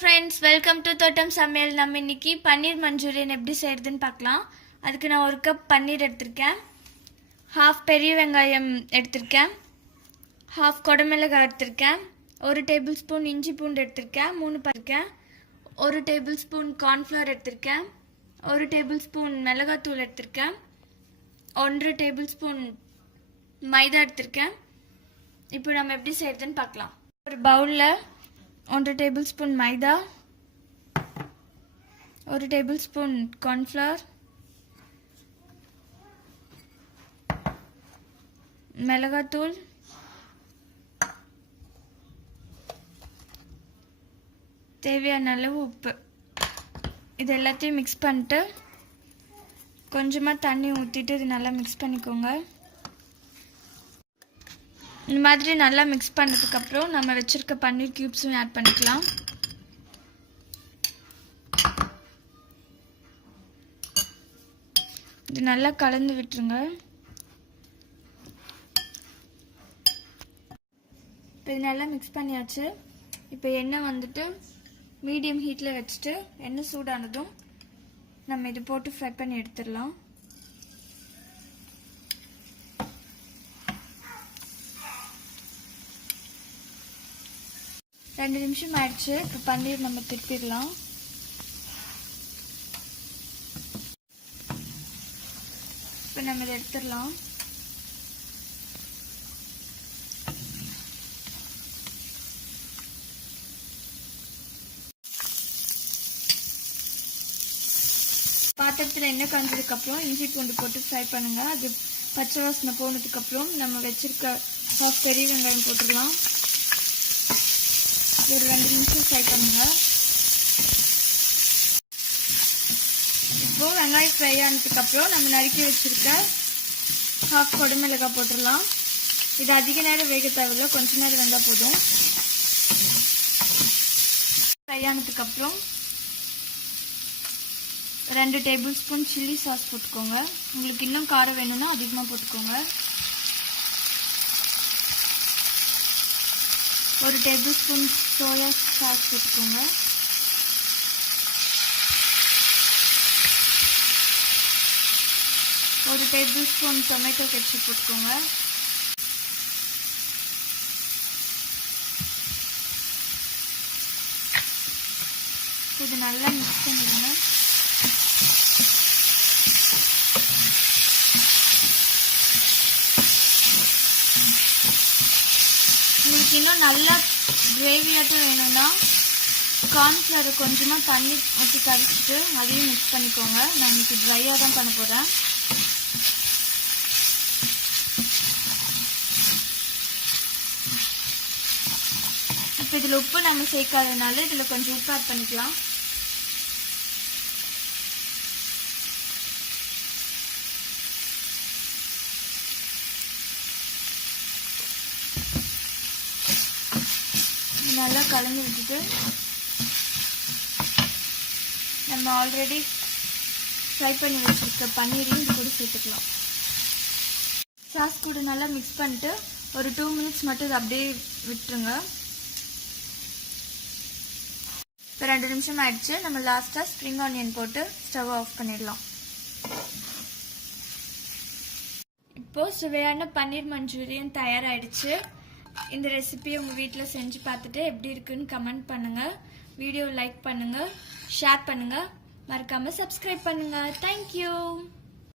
friends, welcome to தோட்டம் சமையல். நம்ம இன்னைக்கு பன்னீர் மஞ்சூரியன் எப்படி செய்யறதுன்னு பார்க்கலாம். அதுக்கு நான் 1 கப் பன்னீர் எடுத்துர்க்கேன். 1/2 பெரிய வெங்காயம் எடுத்துர்க்கேன். 1/2 கொடமிளகாய் எடுத்துர்க்கேன். 1 டேபிள்ஸ்பூன் இஞ்சி பூண்டு எடுத்துர்க்கேன். 3 பருக்கேன். 1 டேபிள்ஸ்பூன் கார்ன்ஃப்ளவர் எடுத்துர்க்கேன். 1 டேபிள்ஸ்பூன் மிளகாய் தூள் எடுத்துர்க்கேன். 1 டேபிள்ஸ்பூன் மைதா எடுத்துர்க்கேன். இப்போ நம்ம எப்படி செய்யறதுன்னு பார்க்கலாம். ஒரு பவுல்ல 1 tablespoon maida, 1 tablespoon corn flour, மிளகாத்தூள், தேவையான அளவு உப்பு, இது எல்லாத்தையும் மிக்ஸ் பண்ணிட்டு கொஞ்சமாக தண்ணி ஊற்றிட்டு இது நல்லா மிக்ஸ் பண்ணிக்கோங்க. இந்த மாதிரி நல்லா மிக்ஸ் பண்ணதுக்கப்புறம் நம்ம வச்சுருக்க பன்னீர் க்யூப்ஸும் ஆட் பண்ணிக்கலாம். இது நல்லா கலந்து விட்டுருங்க. இப்போ இது நல்லா மிக்ஸ் பண்ணியாச்சு. இப்போ எண்ணெய் வந்துட்டு மீடியம் ஹீட்டில் வச்சுட்டு எண்ணெய் சூடானதும் நம்ம இது போட்டு ஃப்ரை பண்ணி எடுத்துடலாம். ரெண்டு நிமிஷம் ஆயிடுச்சு. இப்போ பன்னீர் நம்ம திருப்பிடலாம். இப்போ நம்ம இதை எடுத்துடலாம். பாத்திரத்தில் எண்ணெய் காஞ்சதுக்கப்புறம் இஞ்சி பூண்டு போட்டு ஃப்ரை பண்ணுங்க. அது பச்சை வாசனை போனதுக்கப்புறம் நம்ம வச்சிருக்க 1/2 பெரிய வெங்காயம் போட்டுடலாம். ஒரு 2 நிமிஷம் ஃப்ரை பண்ணுங்க. இப்போ வெங்காயம் ஃப்ரை ஆனதுக்கப்புறம் நம்ம நறுக்கி வச்சிருக்க 1/2 கொடமிளகாய் போட்டுடலாம். இது அதிக நேரம் வேக தேவையில்லை, கொஞ்ச நேரம் வெந்தால் போதும். ஃப்ரை ஆனதுக்கப்புறம் 2 டேபிள்ஸ்பூன் சில்லி சாஸ் போட்டுக்கோங்க. உங்களுக்கு இன்னும் காரம் வேணும்னா அதிகமாக போட்டுக்கோங்க. 1 டேபிள்ஸ்பூன் சோயா சாஸ் போட்டுக்கோங்க. ஒரு டேபிள்ஸ்பூன் டொமேட்டோ கெட்சப் போட்டுக்கோங்க. இது நல்லா மிக்ஸ் பண்ணிடுங்க. உங்களுக்கு இன்னும் நல்லா கிரேவியாட்டும் வேணும்னா கார்ன்ஃப்ளவர் கொஞ்சமாக தண்ணி ஊற்றி கரைச்சிட்டு அதையும் மிக்ஸ் பண்ணிக்கோங்க. நான் இன்னைக்கு ட்ரையாக தான் பண்ண போகிறேன். இப்போ இதில் உப்பு நம்ம சேர்க்காததுனால இதில் கொஞ்சம் உப்பு ஆட் பண்ணிக்கலாம். நல்லா கலந்து விட்டுட்டு நம்ம ஆல்ரெடி ஃப்ரை பண்ணி வச்சுருக்க பன்னீரையும் இது கூட சேர்த்துக்கலாம். சாஸ் கூட நல்லா மிக்ஸ் பண்ணிட்டு ஒரு 2 மினிட்ஸ் மட்டும் இது அப்படியே விட்டுருங்க. இப்போ 2 நிமிஷம் ஆயிடுச்சு. நம்ம லாஸ்ட்டாக ஸ்ப்ரிங் ஆனியன் போட்டு ஸ்டவ் ஆஃப் பண்ணிடலாம். இப்போது சுவையான பன்னீர் மஞ்சூரியன் தயாராகிடுச்சு. இந்த ரெசிபியை உங்கள் வீட்டில் செஞ்சு பார்த்துட்டு எப்படி இருக்குன்னு கமெண்ட் பண்ணுங்கள். வீடியோ லைக் பண்ணுங்கள், ஷேர் பண்ணுங்கள், மறக்காமல் சப்ஸ்கிரைப் பண்ணுங்கள். தேங்க்யூ.